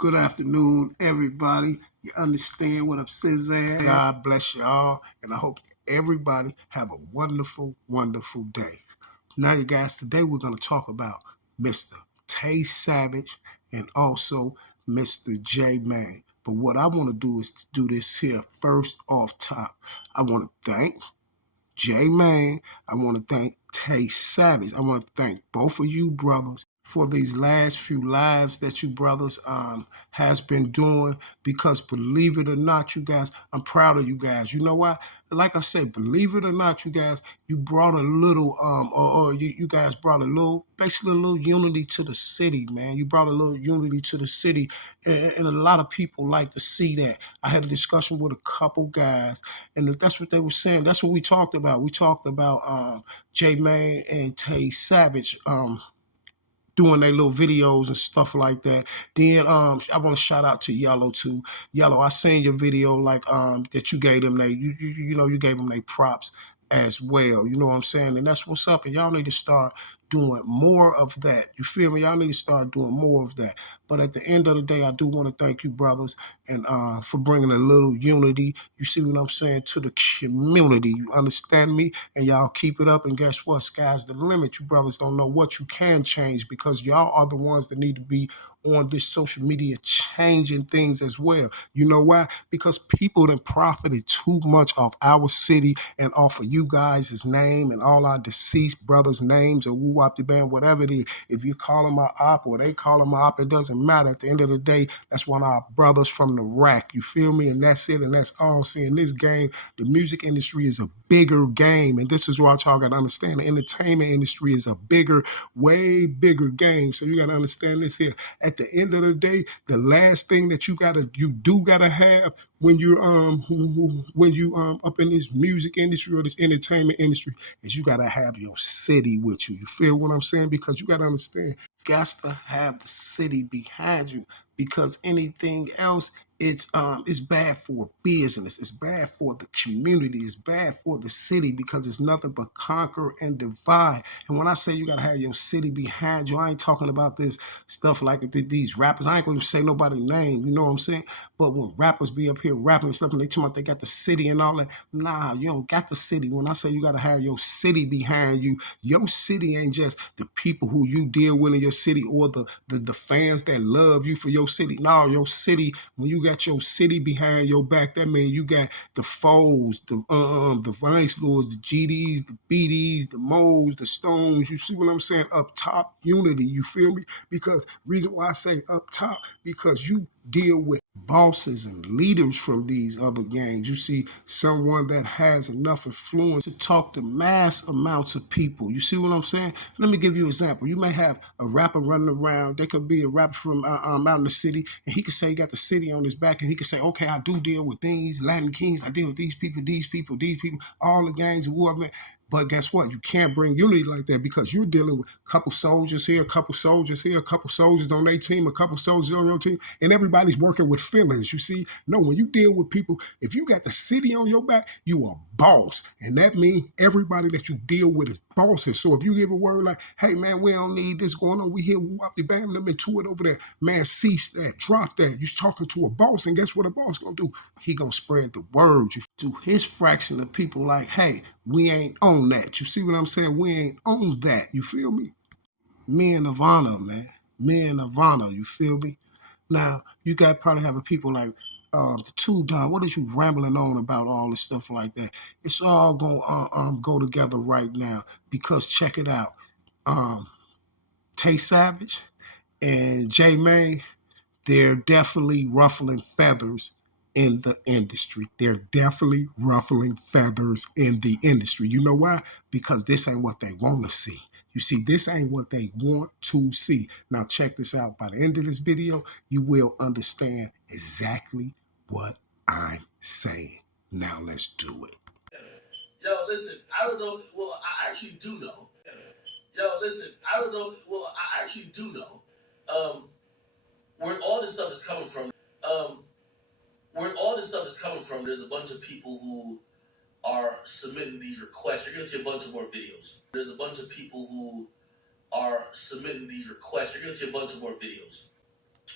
Good afternoon, everybody. You understand what I'm saying? God bless you all, and I hope everybody have a wonderful, wonderful day. Now, you guys, today we're going to talk about Mr. Tay Savage and also Mr. J Man. But what I want to do is to do this here first off top. I want to thank J Man. I want to thank Tay Savage. I want to thank both of you brothers for these last few lives that you brothers has been doing, because believe it or not, you guys, I'm proud of you guys. You know why? Like I said, believe it or not, you guys, you brought a little or you guys brought a little, basically a little unity to the city, man. You brought a little unity to the city, and a lot of people like to see that. I had a discussion with a couple guys, and that's what they were saying. That's what we talked about. We talked about J Man and Tay Savage doing their little videos and stuff like that. Then I want to shout out to Yellow too. Yellow, I seen your video like that you gave them you gave them they props as well. You know what I'm saying? And that's what's up. And y'all need to start doing more of that. You feel me? Y'all need to start doing more of that. But at the end of the day, I do want to thank you, brothers, and for bringing a little unity. You see what I'm saying, to the community. You understand me? And y'all keep it up. And guess what? Sky's the limit. You brothers don't know what you can change, because y'all are the ones that need to be on this social media changing things as well. You know why? Because people that profited too much off our city and off of you guys' name and all our deceased brothers' names, or woo wop the band, whatever it is. If you call them an op or they call them an op, it doesn't matter. At the end of the day, that's one of our brothers from the rack. You feel me? And that's it. And that's all. See, in this game, the music industry is a bigger game. And this is what y'all got to understand. The entertainment industry is a bigger, way bigger game. So you got to understand this here. At the end of the day, the last thing that you do gotta have when you're up in this music industry or this entertainment industry is you gotta have your city with you. You feel what I'm saying? Because you gotta understand, you got to have the city behind you, because anything else, it's bad for business, it's bad for the community, it's bad for the city, because it's nothing but conquer and divide. And when I say you gotta have your city behind you, I ain't talking about this stuff like these rappers. I ain't gonna say nobody's name, you know what I'm saying? But when rappers be up here rapping and stuff and they talking about they got the city and all that, nah, you don't got the city. When I say you gotta have your city behind you, your city ain't just the people who you deal with in your city, or the fans that love you for your city. No, your city, when you got your city behind your back, that means you got the foes, the Vice Lords, the GDs, the BDs, the Moes, the Stones. You see what I'm saying? Up top, unity. You feel me? Because reason why I say up top, because you deal with bosses and leaders from these other gangs. You see someone that has enough influence to talk to mass amounts of people. You see what I'm saying? Let me give you an example. You may have a rapper running around. There could be a rapper from out in the city, and he could say he got the city on his back, and he could say, okay, I do deal with these Latin Kings. I deal with these people, all the gangs and whatnot. But guess what? You can't bring unity like that, because you're dealing with a couple soldiers here, a couple soldiers here, a couple soldiers on their team, a couple soldiers on your team, and everybody's working with feelings. You see? No, when you deal with people, if you got the city on your back, you are boss. And that means everybody that you deal with is bosses. So if you give a word like, hey man, we don't need this going on, we here, wop the bam, them into it over there, man, cease that, drop that. You're talking to a boss, and guess what a boss gonna do? He gonna spread the word to his fraction of people, like, hey, we ain't on that. You see what I'm saying? We ain't on that. You feel me? Men of honor, man. Men of honor. You feel me? Now, you got probably having people like the two Don. What is you rambling on about all this stuff like that? It's all gonna go together right now, because check it out. Um, Tay Savage and J May, they're definitely ruffling feathers in the industry. They're definitely ruffling feathers in the industry. You know why? Because this ain't what they want to see. You see, this ain't what they want to see. Now, check this out. By the end of this video, you will understand exactly what I'm saying. Now, let's do it. Yo, listen, I don't know. Well, I actually do know. Yo, listen, I don't know. Well, I actually do know where all this stuff is coming from. Where all this stuff is coming from, there's a bunch of people who are submitting these requests. You're going to see a bunch of more videos. There's a bunch of people who are submitting these requests. You're going to see a bunch of more videos.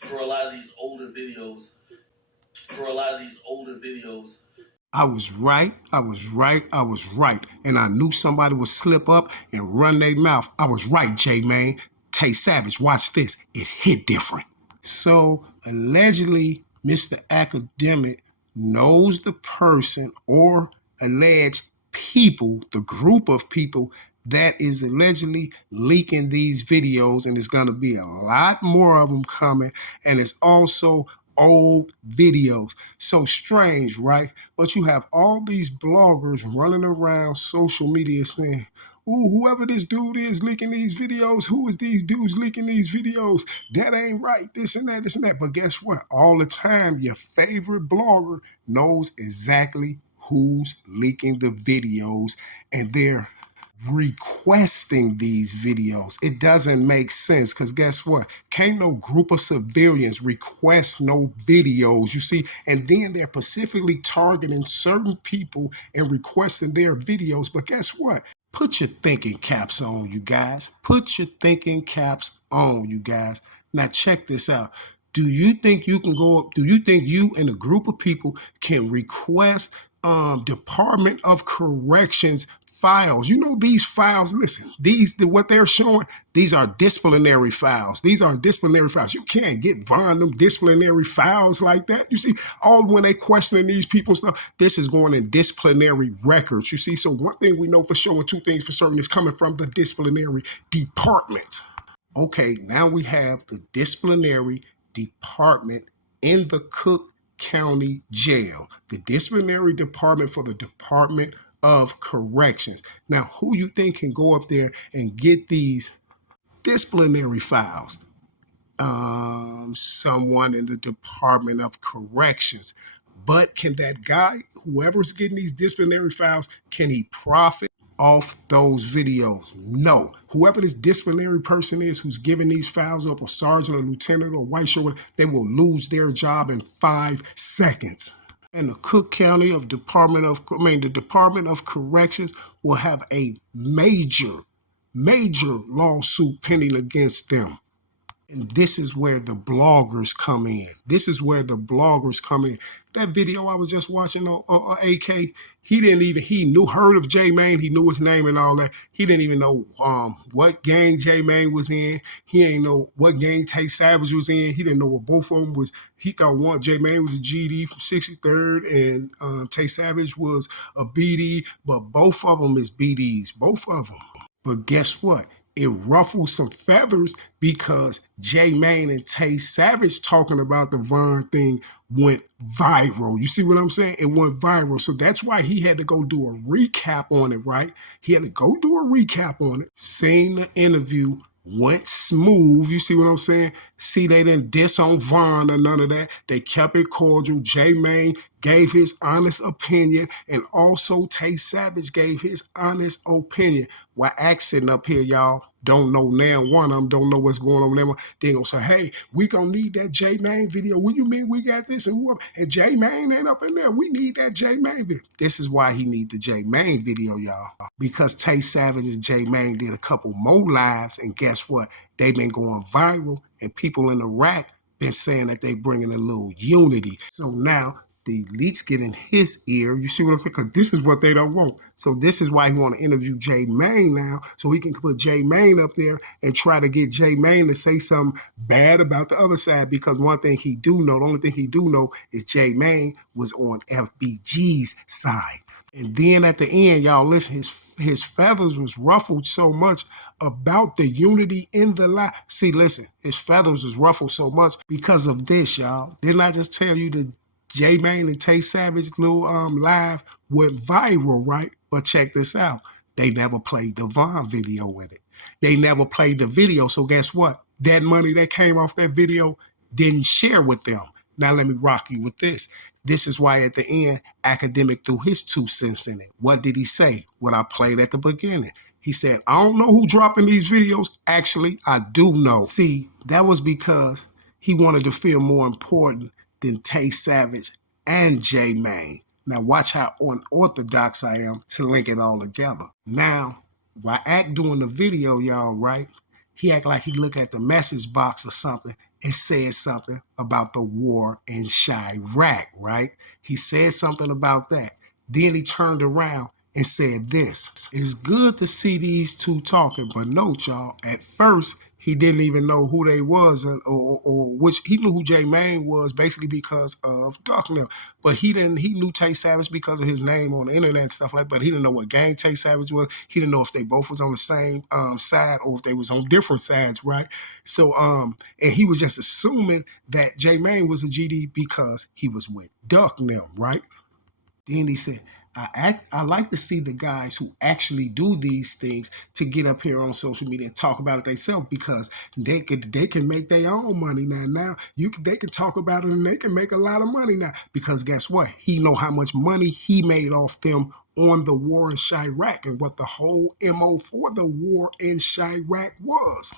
for a lot of these older videos. For a lot of these older videos. I was right, I was right, I was right. And I knew somebody would slip up and run their mouth. I was right, J-Mane. Tay Savage, watch this. It hit different. So allegedly, Mr. Academic knows the person or alleged people, the group of people that is allegedly leaking these videos, and there's going to be a lot more of them coming. And it's also old videos. So strange, right? But you have all these bloggers running around social media saying, ooh, whoever this dude is leaking these videos, who is these dudes leaking these videos? That ain't right, this and that, this and that. But guess what? All the time, your favorite blogger knows exactly who's leaking the videos, and they're requesting these videos. It doesn't make sense because guess what? Can't no group of civilians request no videos, you see, and then they're specifically targeting certain people and requesting their videos. But guess what? Put your thinking caps on, you guys. Put your thinking caps on, you guys. Now check this out. Do you think you can go up? Do you think you and a group of people can request Department of Corrections files? You know these files, listen, what they're showing, these are disciplinary files. These are disciplinary files. You can't get Von them disciplinary files like that. You see, all when they questioning these people stuff, this is going in disciplinary records. You see, so one thing we know for sure and two things for certain is coming from the disciplinary department. Okay, now we have the disciplinary department in the Cook County Jail, the disciplinary department for the Department of Corrections. Now, who you think can go up there and get these disciplinary files? Someone in the Department of Corrections. But can that guy, whoever's getting these disciplinary files, can he profit off those videos? No. Whoever this disciplinary person is who's giving these files up, a sergeant or lieutenant or white shirt, they will lose their job in 5 seconds. And the Cook County of the Department of Corrections will have a major lawsuit pending against them. And this is where the bloggers come in. This is where the bloggers come in. That video I was just watching on AK, he heard of J-Mane. He knew his name and all that. He didn't even know what gang J-Mane was in. He ain't know what gang Tay Savage was in. He didn't know what both of them was. He thought J-Mane was a GD from 63rd and Tay Savage was a BD, but both of them is BDs, both of them. But guess what? It ruffled some feathers because J-Mane and Tay Savage talking about the Von thing went viral. You see what I'm saying? It went viral. So that's why he had to go do a recap on it, right? He had to go do a recap on it. Saying the interview went smooth. You see what I'm saying? See, they didn't diss on Von or none of that. They kept it cordial. J-Mane gave his honest opinion, and also Tay Savage gave his honest opinion. While Axe sitting up here, y'all, don't know now. One of them don't know what's going on now. They gonna say, hey, we gonna need that J-Mane video. What you mean we got this? And J-Mane ain't up in there. We need that J-Mane video. This is why he need the J-Mane video, y'all. Because Tay Savage and J-Mane did a couple more lives, and guess what? They've been going viral, and people in Iraq been saying that they bringing a little unity. So now the elites get in his ear. You see what I'm saying? Because this is what they don't want. So this is why he want to interview J-Mane now, so he can put J-Mane up there and try to get J-Mane to say something bad about the other side. Because one thing he do know, the only thing he do know is J-Mane was on FBG's side. And then at the end, y'all listen, his feathers was ruffled so much about the unity in the lie. See, listen, his feathers was ruffled so much because of this, y'all. Didn't I just tell you the J-Mane and Tay Savage little live went viral, right? But check this out. They never played the Von video with it. They never played the video. So guess what? That money that came off that video didn't share with them. Now let me rock you with this. This is why at the end, Academic threw his 2 cents in it. What did he say? What I played at the beginning. He said, I don't know who dropping these videos. Actually, I do know. See, that was because he wanted to feel more important than Tay Savage and J-Mane. Now watch how unorthodox I am to link it all together. Now, while Act doing the video, y'all, right? He act like he look at the message box or something, and said something about the war in Chirac, right? He said something about that. Then he turned around and said this. It's good to see these two talking, but note, y'all, at first, he didn't even know who they was, or which he knew who J-Mane was basically because of Darkness. But he didn't. He knew Tay Savage because of his name on the internet and stuff like that. But he didn't know what gang Tay Savage was. He didn't know if they both was on the same side or if they was on different sides, right? So and he was just assuming that J-Mane was a GD because he was with Duck now, right? Then he said, I like to see the guys who actually do these things to get up here on social media and talk about it themselves because they can make their own money now. They can talk about it and they can make a lot of money now because guess what? He know how much money he made off them on the war in Chirac and what the whole MO for the war in Chirac was.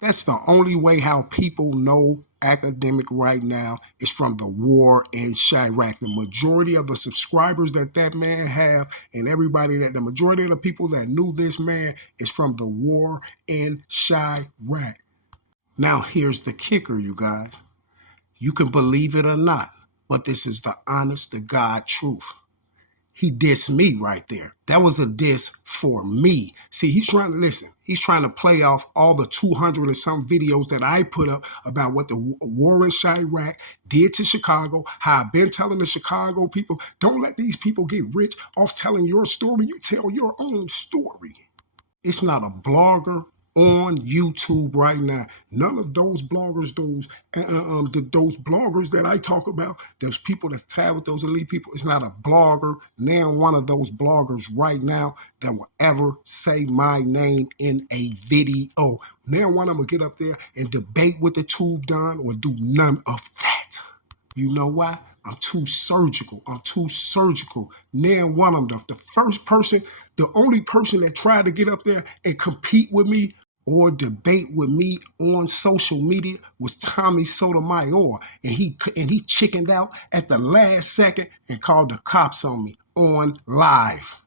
That's the only way how people know Academic right now is from the war in Chirac. The majority of the subscribers that man have and the majority of the people that knew this man is from the war in Chirac. Now here's the kicker, you guys. You can believe it or not, but this is the honest to God truth. He dissed me right there. That was a diss for me. See, he's trying to play off all the 200 and some videos that I put up about what the war in Chirac did to Chicago, how I've been telling the Chicago people, don't let these people get rich off telling your story. You tell your own story. It's not a blogger on YouTube right now. None of those bloggers, those bloggers that I talk about, those people that travel with those elite people, it's not a blogger, now one of those bloggers right now that will ever say my name in a video. Now one of them will get up there and debate with the Tube Don or do none of that. You know why? I'm too surgical. Now one of them, the only person that tried to get up there and compete with me or debate with me on social media was Tommy Sotomayor. And he chickened out at the last second and called the cops on me on live.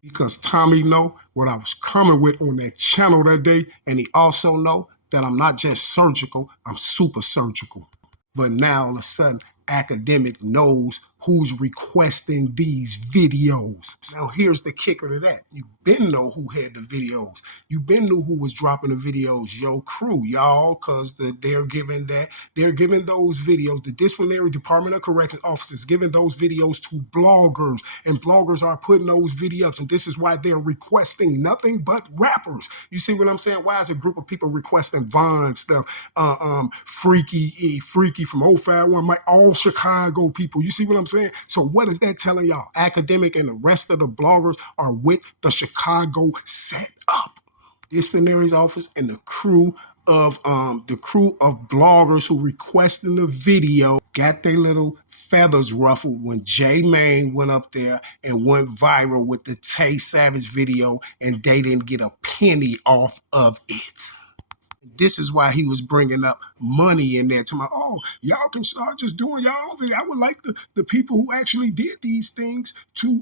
Because Tommy know what I was coming with on that channel that day. And he also know that I'm not just surgical, I'm super surgical. But now all of a sudden, Academic knows who's requesting these videos. Now here's the kicker to that. You been know who had the videos. You been knew who was dropping the videos. Yo, crew, y'all, because they're giving those videos. The disciplinary Department of Corrections officers giving those videos to bloggers, and bloggers are putting those videos. And this is why they're requesting nothing but rappers. You see what I'm saying? Why is a group of people requesting Von stuff? Freaky from 051, all Chicago people. You see what I'm saying? So what is that telling y'all? Academic and the rest of the bloggers are with the Chicago set up. Disciplinary's office and the crew of bloggers who requesting the video got their little feathers ruffled when J-Mane went up there and went viral with the Tay Savage video, and they didn't get a penny off of it. This is why he was bringing up money in there to my, y'all can start just doing y'all own thing. I would like the people who actually did these things to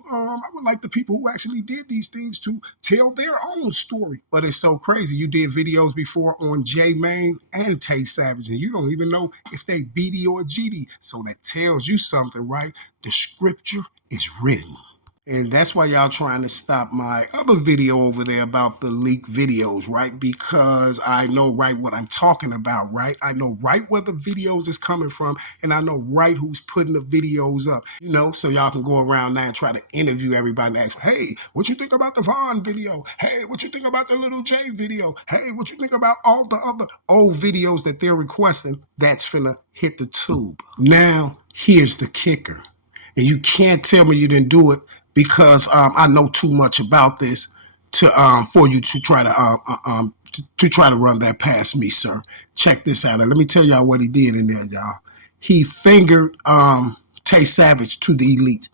tell their own story. But it's so crazy. You did videos before on J-Mane and Tay Savage, and you don't even know if they BD or GD. So that tells you something, right? The scripture is written. And that's why y'all trying to stop my other video over there about the leaked videos, right? Because I know right what I'm talking about, right? I know right where the videos is coming from, and I know right who's putting the videos up, so y'all can go around now and try to interview everybody and ask, hey, what you think about the Von video? Hey, what you think about the Little J video? Hey, what you think about all the other old videos that they're requesting? That's finna hit the tube. Now, here's the kicker. And you can't tell me you didn't do it, because I know too much about this for you to try to run that past me, sir. Check this out. Let me tell y'all what he did in there, y'all. He fingered Tay Savage to the elite.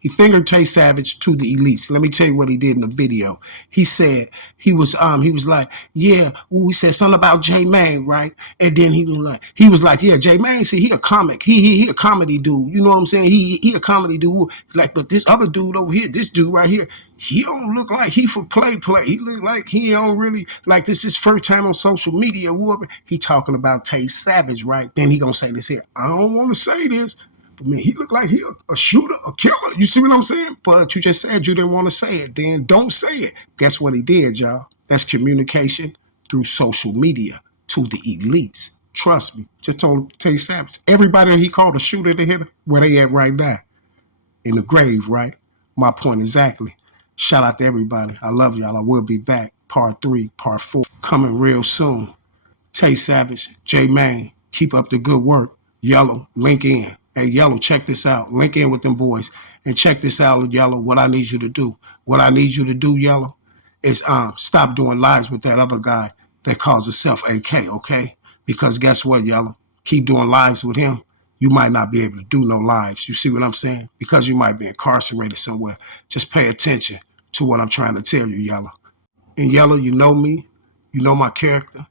He fingered Tay Savage to the elites. Let me tell you what he did in the video. He said he was like, yeah, we said something about J Mane, right? And then he was like, yeah, J Mane, see, he a comic. He a comedy dude. You know what I'm saying? He a comedy dude. Like, but this other dude over here, this dude right here, he don't look like he for play. He look like he don't really like this is his first time on social media. Whoever he talking about Tay Savage, right? Then he gonna say this here. I don't want to say this. I mean, he looked like he a shooter, a killer. You see what I'm saying? But you just said you didn't want to say it. Then don't say it. Guess what he did, y'all? That's communication through social media to the elites. Trust me. Just told Tay Savage. Everybody he called a shooter to hit where they at right now. In the grave, right? My point exactly. Shout out to everybody. I love y'all. I will be back. Part 3, part 4. Coming real soon. Tay Savage, J Mane, keep up the good work. Yellow, link in. Hey, Yellow, check this out. Link in with them boys. And check this out, Yellow, what I need you to do. What I need you to do, Yellow, is stop doing lives with that other guy that calls himself AK, okay? Because guess what, Yellow? Keep doing lives with him. You might not be able to do no lives. You see what I'm saying? Because you might be incarcerated somewhere. Just pay attention to what I'm trying to tell you, Yellow. And Yellow, you know me. You know my character.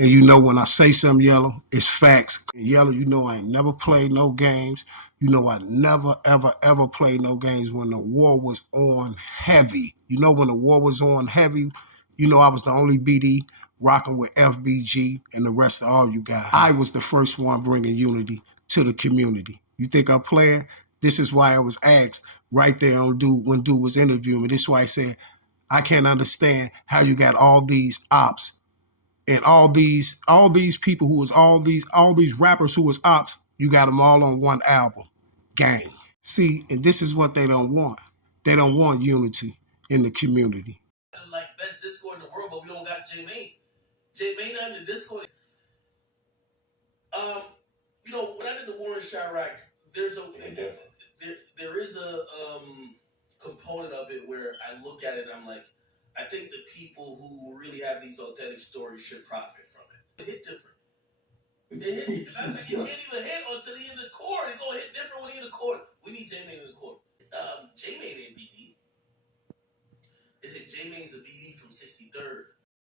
And you know when I say something, Yellow, it's facts. And Yellow, you know I ain't never played no games. You know I never, ever, ever played no games when the war was on heavy. You know when the war was on heavy, you know I was the only BD rocking with FBG and the rest of all you guys. I was the first one bringing unity to the community. You think I'm playing? This is why I was asked right there on Dude when Dude was interviewing me. This is why I said, I can't understand how you got all these ops and all these people who was all these rappers who was ops, you got them all on one album. Gang. See, and this is what they don't want. They don't want unity in the community. Like best Discord in the world, but we don't got J Mane. J Mane not in the Discord. You know, when I did the war in Chirac, there is a component of it where I look at it and I'm like, I think the people who really have these authentic stories should profit from it. It hit different. You can't even hit until the end of the court. It's gonna hit different when he in the court. We need J Mane in the court. J Mane ain't BD. They said J Mane's a BD from 63rd.